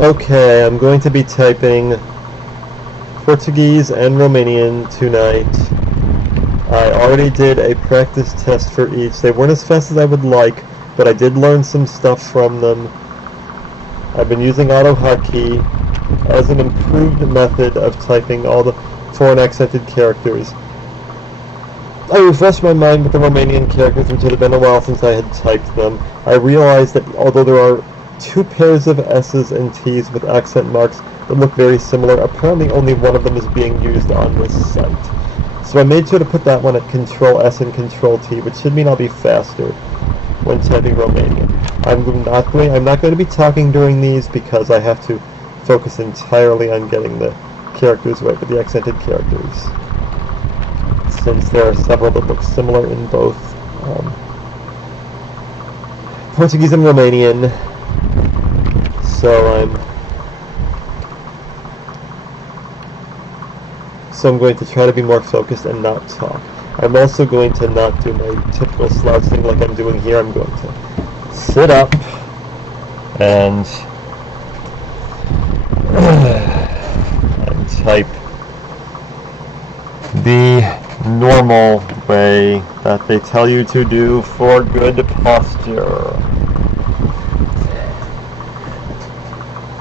Okay, I'm going to be typing Portuguese and Romanian tonight. I already did a practice test for each. They weren't as fast as I would like, but I did learn some stuff from them. I've been using AutoHotkey as an improved method of typing all the foreign accented characters. I refreshed my mind with the Romanian characters, which had been a while since I had typed them. I realized that although there are two pairs of S's and T's with accent marks that look very similar, apparently only one of them is being used on this site. So I made sure to put that one at Control S and Control T, which should mean I'll be faster when typing Romanian. I'm not going to be talking during these because I have to focus entirely on getting the characters right, with the accented characters, since there are several that look similar in both Portuguese and Romanian. So I'm going to try to be more focused and not talk. I'm also going to not do my typical slouching like I'm doing here. I'm going to sit up and type the normal way that they tell you to do for good posture.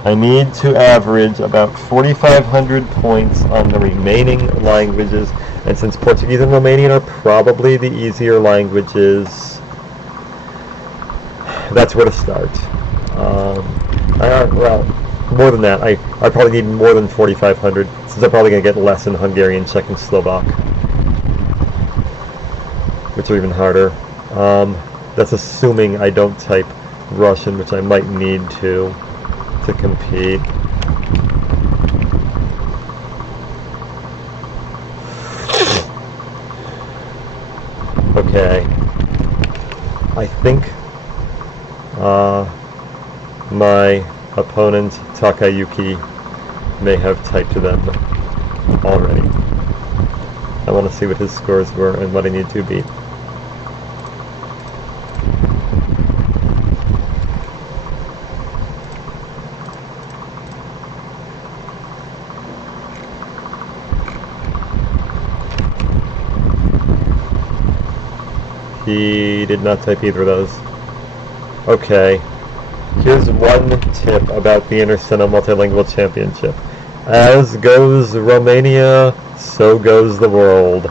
I need to average about 4,500 points on the remaining languages, and since Portuguese and Romanian are probably the easier languages, that's where to start. Well, more than that, I probably need more than 4,500, since I'm probably going to get less in Hungarian, Czech, and Slovak, which are even harder. That's assuming I don't type Russian, which I might need to compete. Okay. I think my opponent Takayuki may have typed them already. I want to see what his scores were and what I need to beat. He did not type either of those. Okay. Here's one tip about the Intersteno Multilingual Championship. As goes Romania, so goes the world.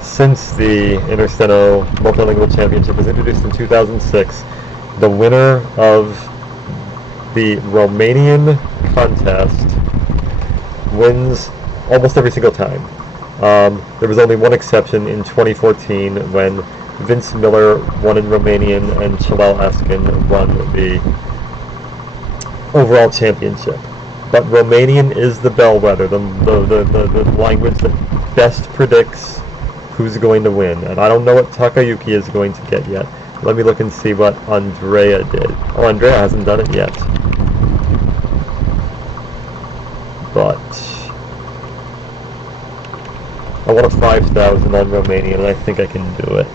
Since the Intersteno Multilingual Championship was introduced in 2006, the winner of the Romanian contest wins almost every single time. There was only one exception in 2014 when Vince Miller won in Romanian and Chalal Askin won the overall championship. But Romanian is the bellwether, the language that best predicts who's going to win. And I don't know what Takayuki is going to get yet. Let me look and see what Andrea did. Oh, Andrea hasn't done it yet. But I want a 5,000 on Romanian, and I think I can do it.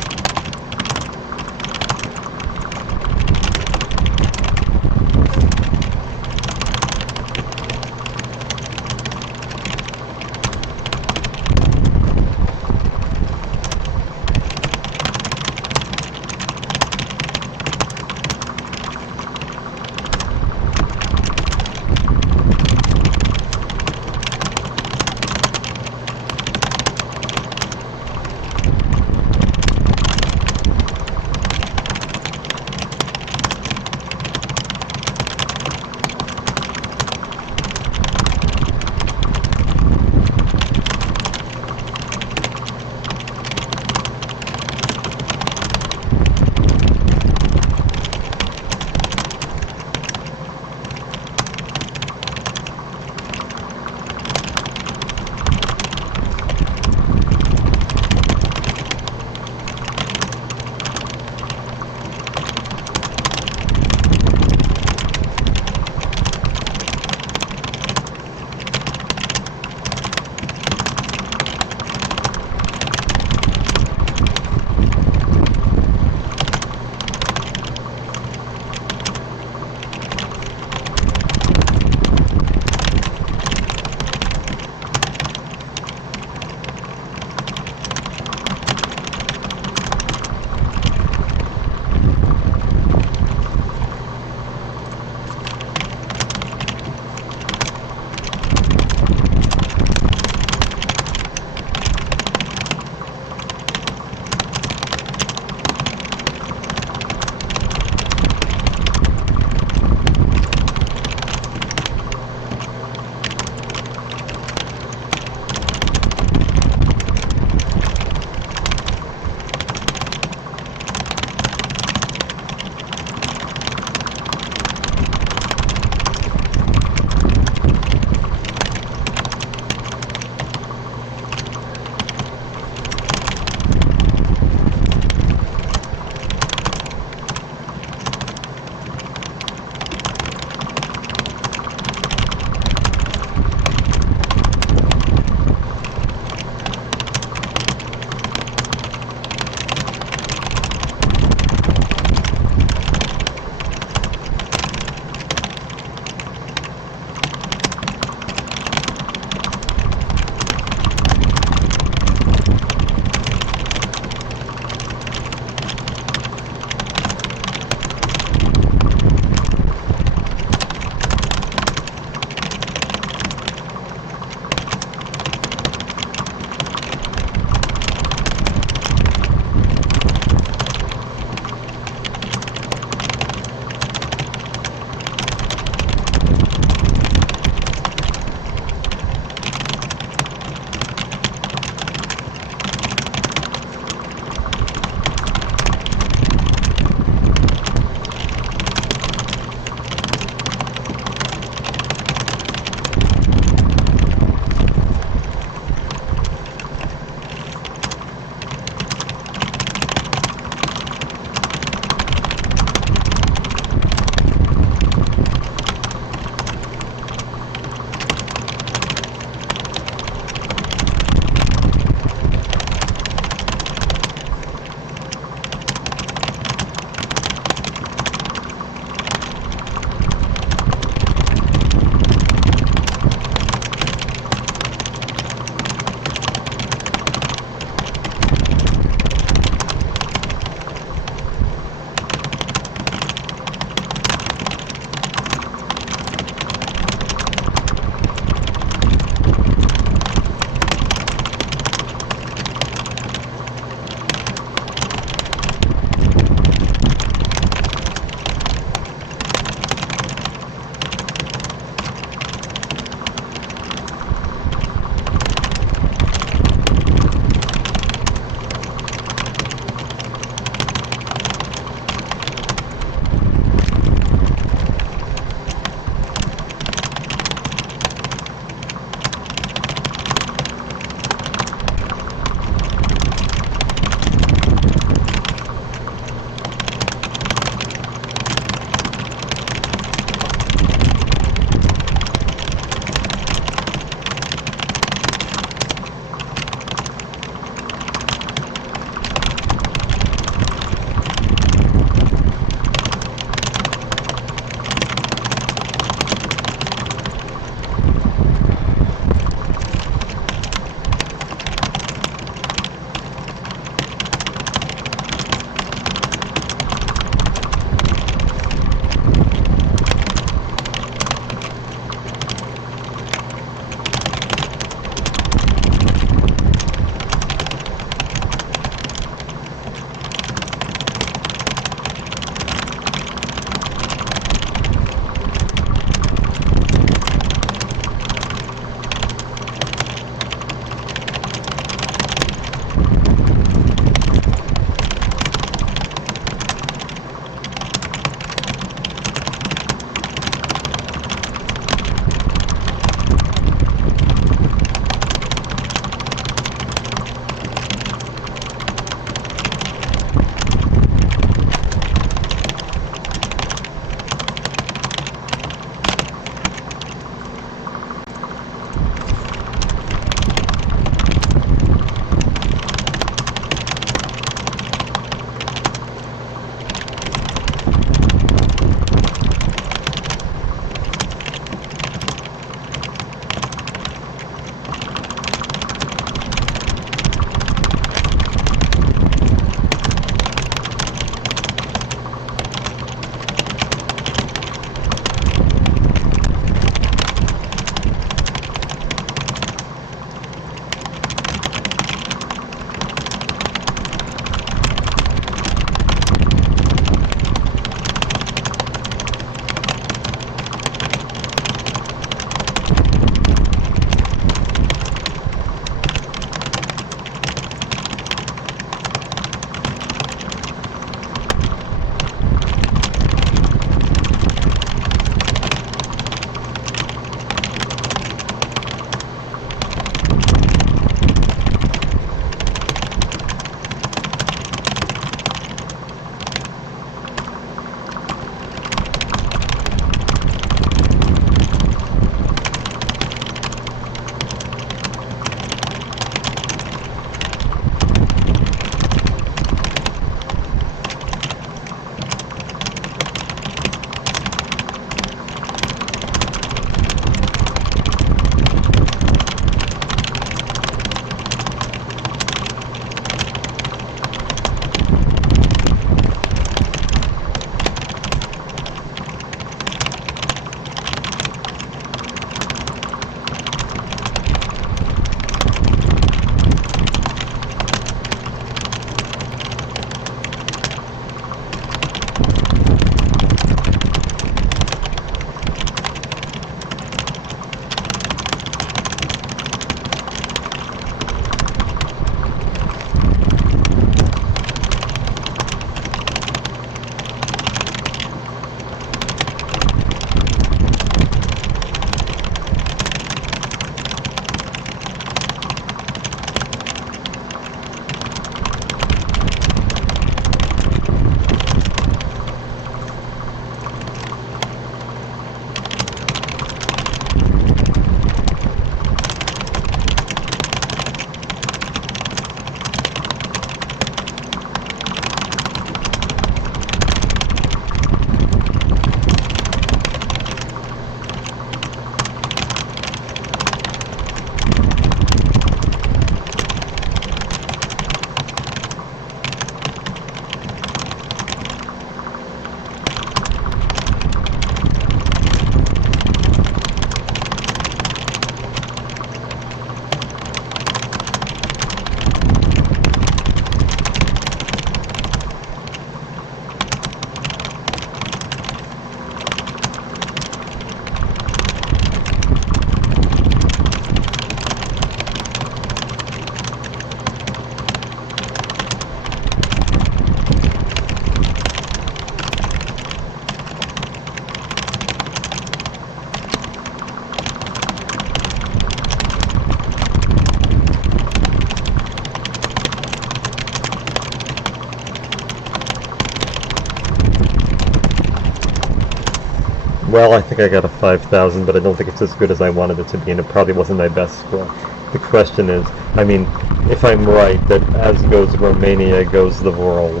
well, I think I got a 5,000, but I don't think it's as good as I wanted it to be, and it probably wasn't my best score. The question is, I mean, if I'm right, that as goes Romania, goes the world.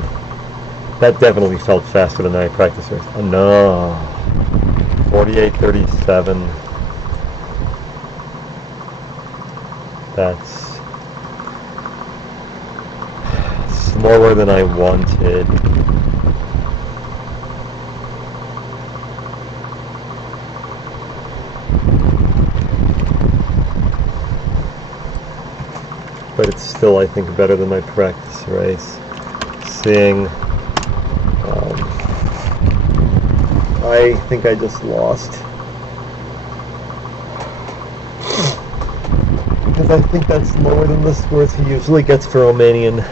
That definitely felt faster than I practiced race. Oh, no. 48:37. That's slower than I wanted. But it's still, I think, better than my practice race. Seeing, I think I just lost. Because I think that's lower than the scores he usually gets for Romanian.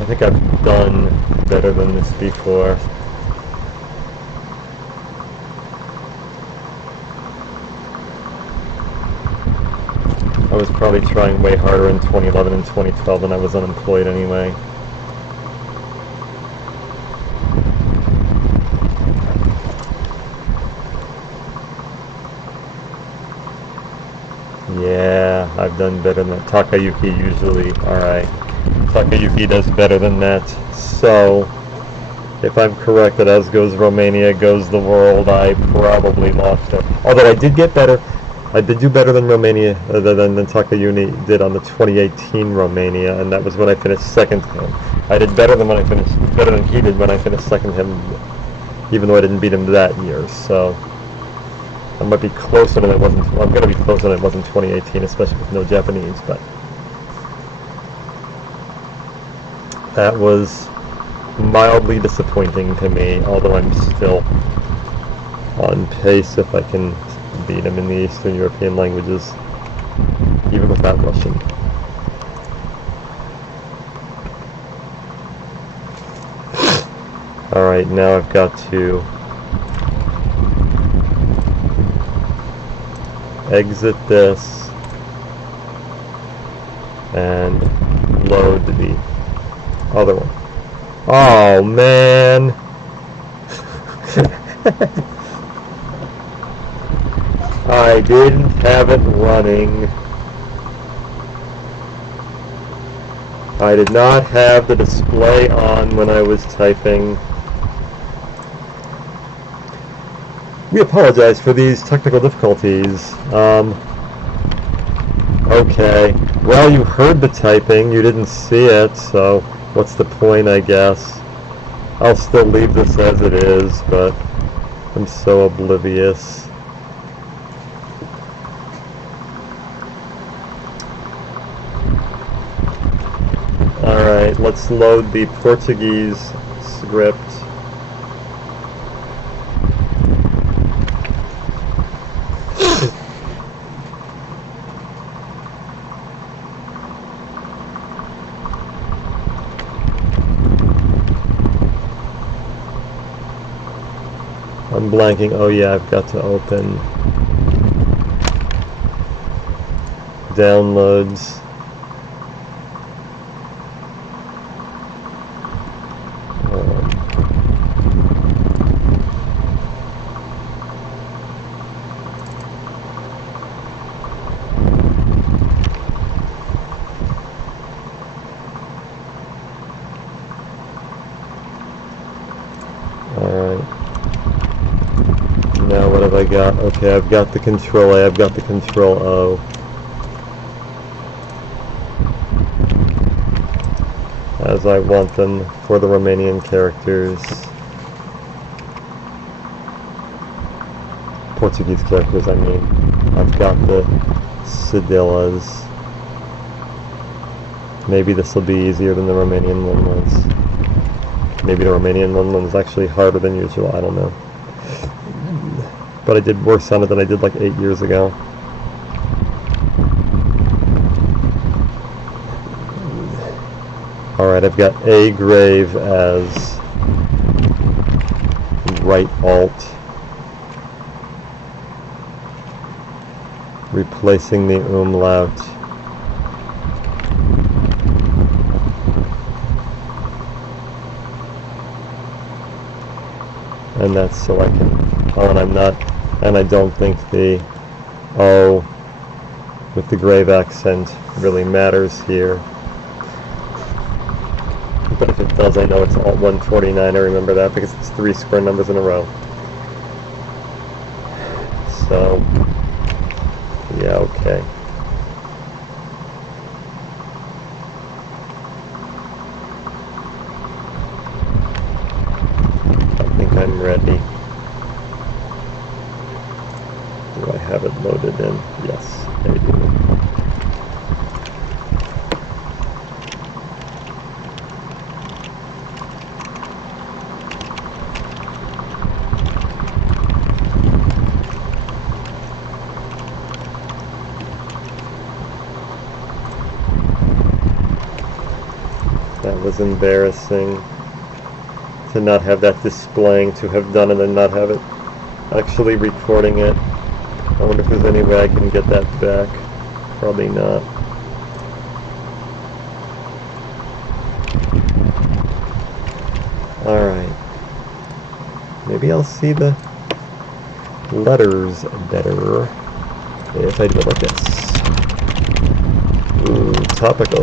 I think I've done better than this before. I was probably trying way harder in 2011 and 2012 when I was unemployed anyway. Yeah, I've done better than that. Takayuki usually, alright. Takayuki does better than that. So, if I'm correct that as goes Romania, goes the world, I probably lost it. Although I did get better. I did do better than Romania, than Takayuki did on the 2018 Romania, and that was when I finished second to him. I did better than he did when I finished second to him, even though I didn't beat him that year. So I might be closer than I was. Well, I'm going to be closer than I was in 2018, especially with no Japanese. But that was mildly disappointing to me, although I'm still on pace if I can beat him in the Eastern European languages, even without Russian. Alright, now I've got to exit this and load the other one. Oh man! I didn't have it running. I did not have the display on when I was typing. We apologize for these technical difficulties. Okay. Well, you heard the typing, you didn't see it, so what's the point, I guess? I'll still leave this as it is, but I'm so oblivious. Alright, let's load the Portuguese script. I'm blanking. Oh yeah, I've got to open downloads. Now what have I got? Okay, I've got the Control A, I've got the Control O. As I want them for the Romanian characters. Portuguese characters, I mean. I've got the cedillas. Maybe this will be easier than the Romanian one was. Maybe the Romanian one was actually harder than usual, I don't know. But I did worse on it than I did like 8 years ago. Alright, I've got A grave as right alt, replacing the umlaut. And that's so I can, oh, and I'm not, and I don't think the O with the grave accent really matters here. But if it does, I know it's alt 149, I remember that because it's 3 square numbers in a row. So, yeah, okay. I think I'm ready. Do I have it loaded in? Yes, I do. That was embarrassing to not have that displaying, to have done it and not have it actually recording it. I wonder if there's any way I can get that back. Probably not. Alright. Maybe I'll see the letters better if I do it like this. Ooh, topical.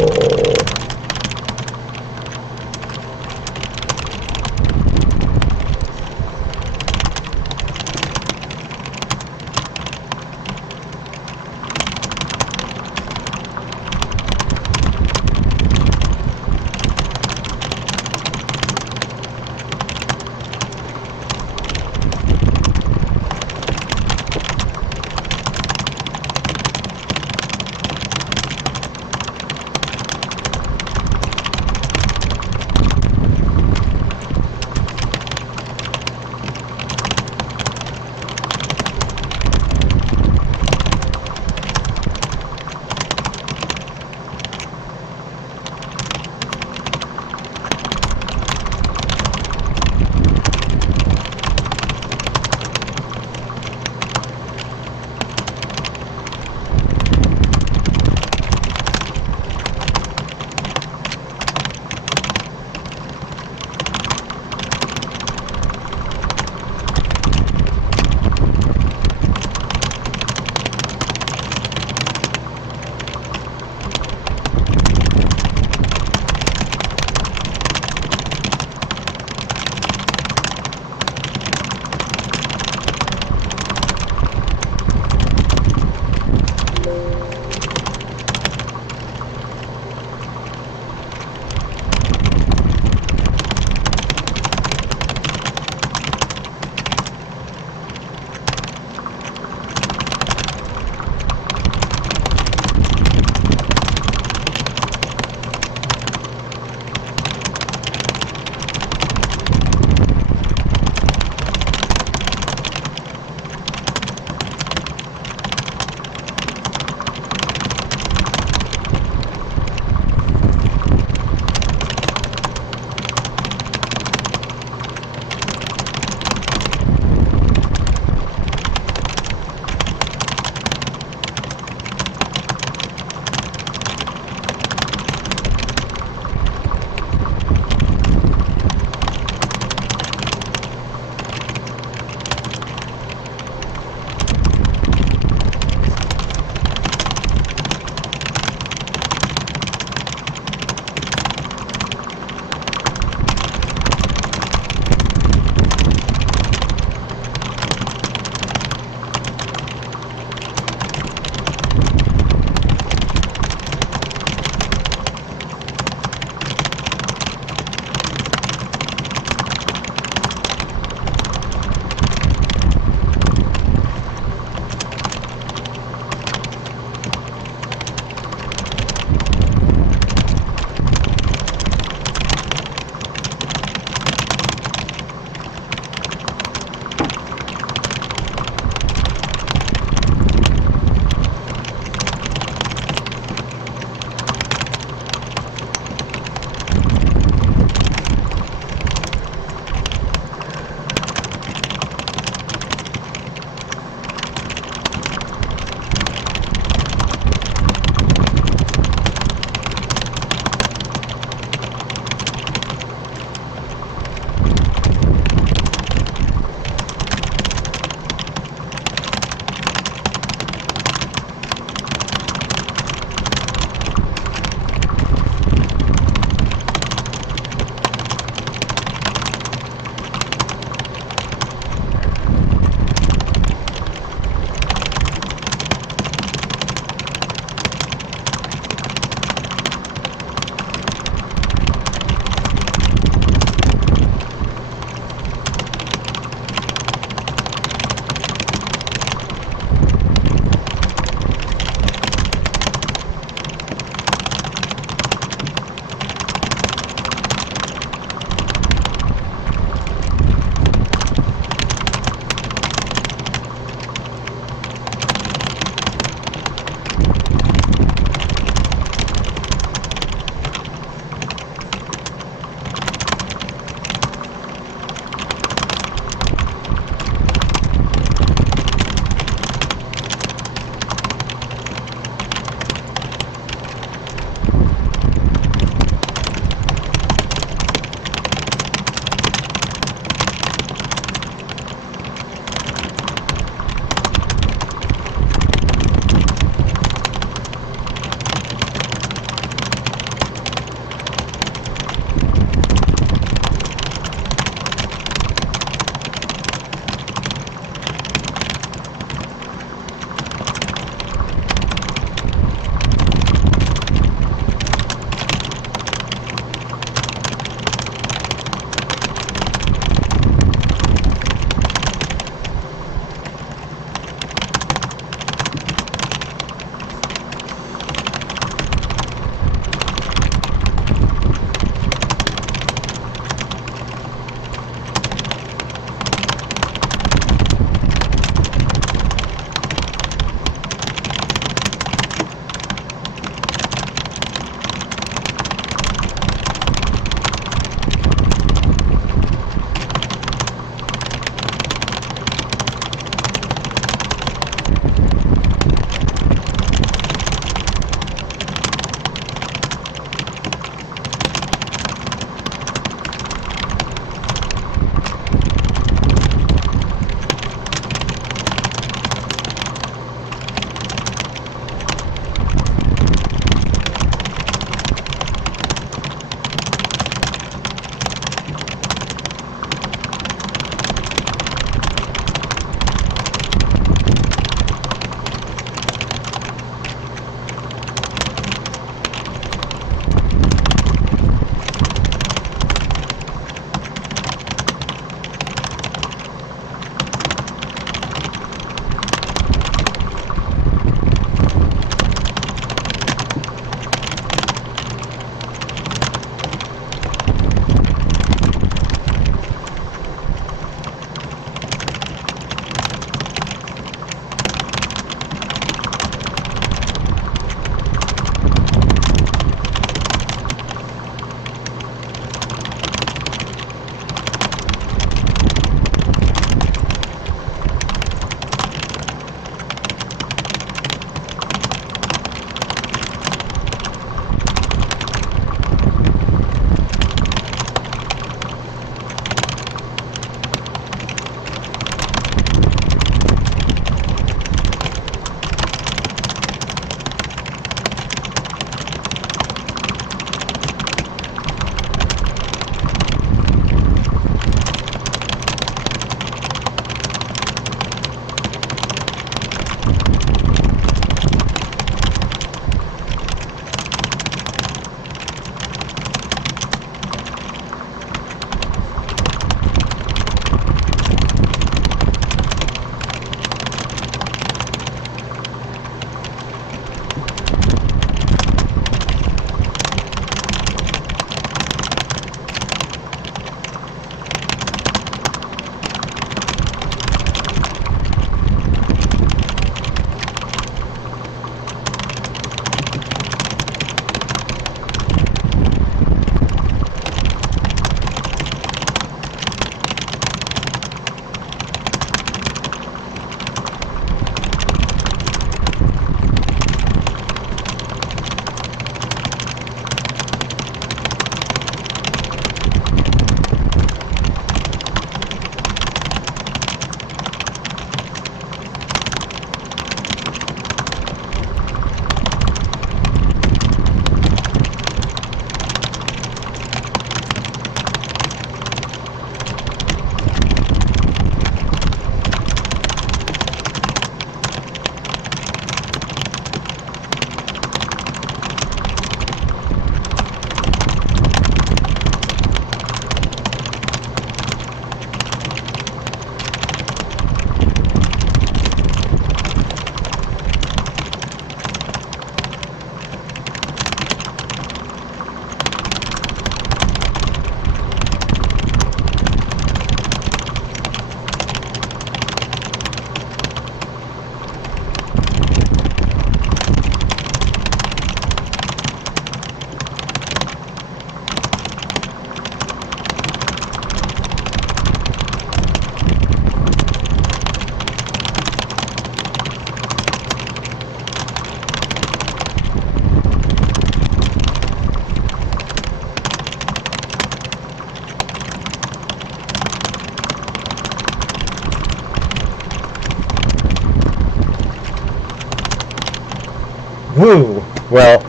Well,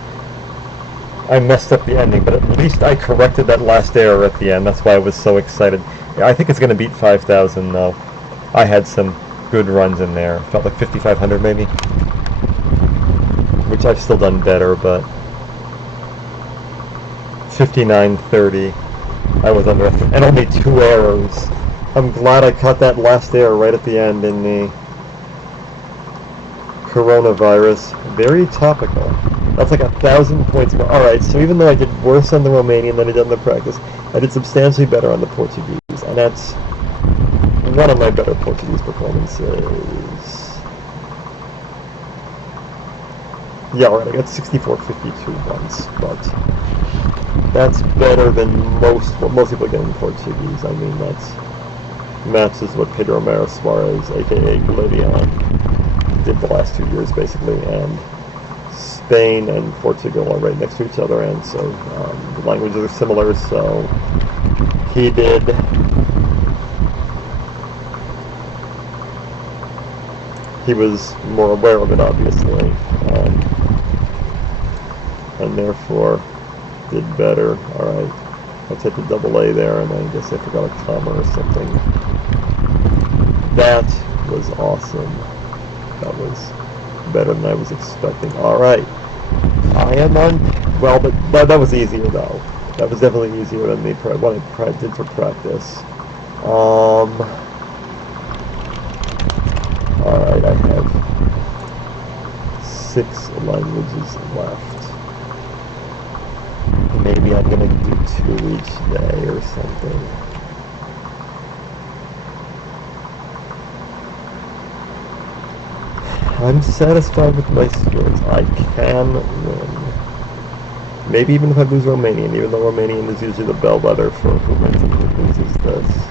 I messed up the ending, but at least I corrected that last error at the end. That's why I was so excited. I think it's going to beat 5,000 though. I had some good runs in there. Felt like 5,500 maybe. Which I've still done better, but 5930. I was under, and only 2 errors. I'm glad I caught that last error right at the end in the coronavirus. Very topical. That's like 1,000 points more. Alright, so even though I did worse on the Romanian than I did on the practice, I did substantially better on the Portuguese, and that's one of my better Portuguese performances. Yeah, alright, I got 64.52 once, but that's better than what most people get in Portuguese. I mean, that's matches what Pedro Mara Suarez, aka Gladion, did the last 2 years basically, and Spain and Portugal are right next to each other, and so the languages are similar, so he did he was more aware of it, obviously, and therefore did better. Alright, I typed a double A there, and I guess I forgot a comma or something. That was awesome. That was better than I was expecting. Alright, I am on, well, but that was easier though. That was definitely easier than what I did for practice. Alright, I have 6 languages left. Maybe I'm gonna do 2 each day or something. I'm satisfied with my scores. I can win. Maybe even if I lose Romanian, even though Romanian is usually the bellwether for who wins and who loses this.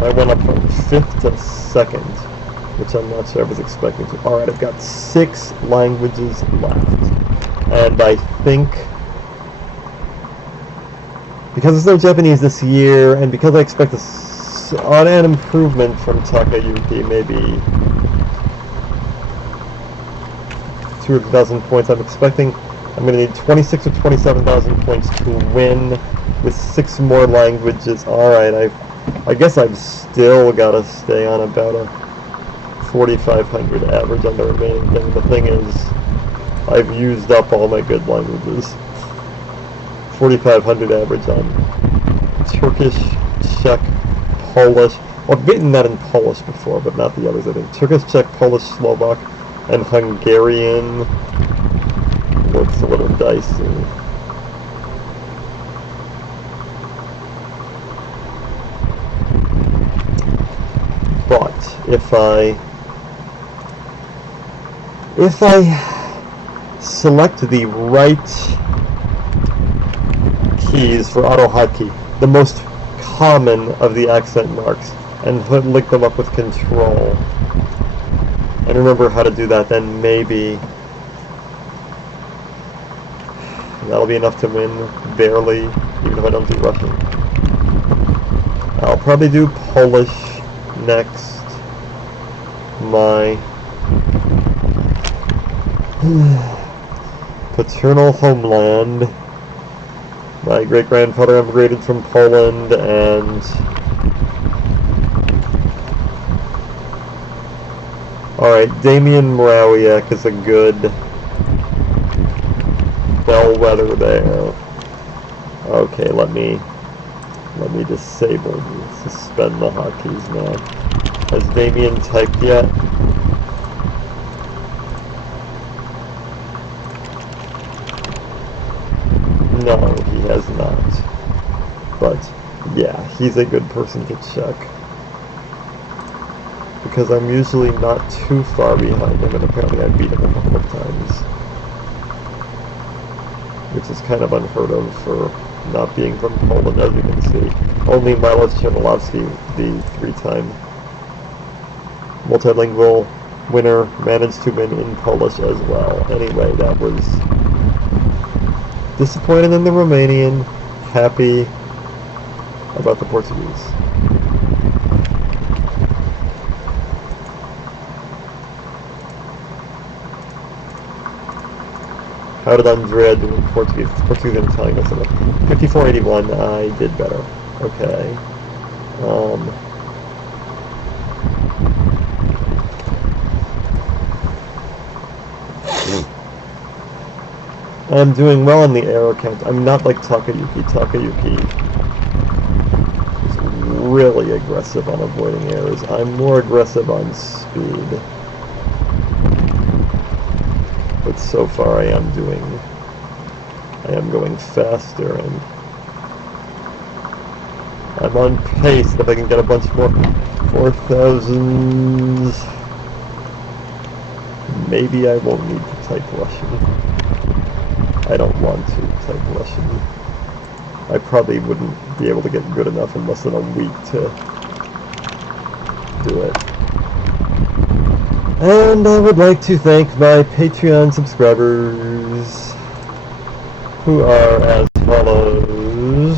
I went up from 5th to 2nd, which I'm not sure I was expecting to. Alright, I've got 6 languages left. And I think, because there's no Japanese this year, and because I expect an improvement from Takayuki, maybe 2,000 points, I'm expecting I'm going to need 26 or 27,000 points to win with 6 more languages. Alright, I guess I've still got to stay on about a 4,500 average on the remaining thing. The thing is, I've used up all my good languages. 4,500 average on Turkish, Czech, Polish. Well, I've beaten that in Polish before, but not the others, I think. Turkish, Czech, Polish, Slovak, and Hungarian. Looks a little dicey. But if I select the right keys for auto hotkey, the most common of the accent marks, and link them up with control, and remember how to do that, then maybe that'll be enough to win, barely, even if I don't do Russian. I'll probably do Polish next. My paternal homeland. My great-grandfather immigrated from Poland, and alright, Damian Mrawiak is a good bellwether there. Okay, let me suspend the hotkeys now. Has Damien typed yet? No, he has not. But, yeah, he's a good person to check. Because I'm usually not too far behind him, and apparently I beat him a couple of times. Which is kind of unheard of for not being from Poland, as you can see. Only Milos Chmielowski, the three-time multilingual winner, managed to win in Polish as well. Anyway, that was disappointed in the Romanian, happy about the Portuguese. How did Andrea do in Portuguese? Portuguese and Italian, that's enough. 54.81, I did better. Okay. I'm doing well on the arrow count. I'm not like Takayuki. Takayuki is really aggressive on avoiding errors. I'm more aggressive on speed. But so far I am going faster, and I'm on pace. If I can get a bunch more 4,000s, maybe I won't need to type Russian. I don't want to type Russian. I probably wouldn't be able to get good enough in less than a week to do it. And I would like to thank my Patreon subscribers, who are as follows.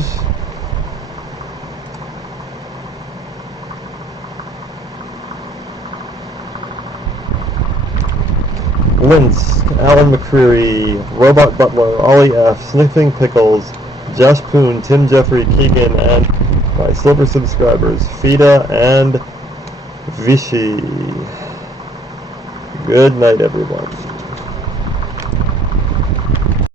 Linsk, Alan McCreary, Robot Butler, Ollie F, Sniffing Pickles, Josh Poon, Tim Jeffrey, Keegan, and my silver subscribers, Fida and Vichy. Good night, everyone.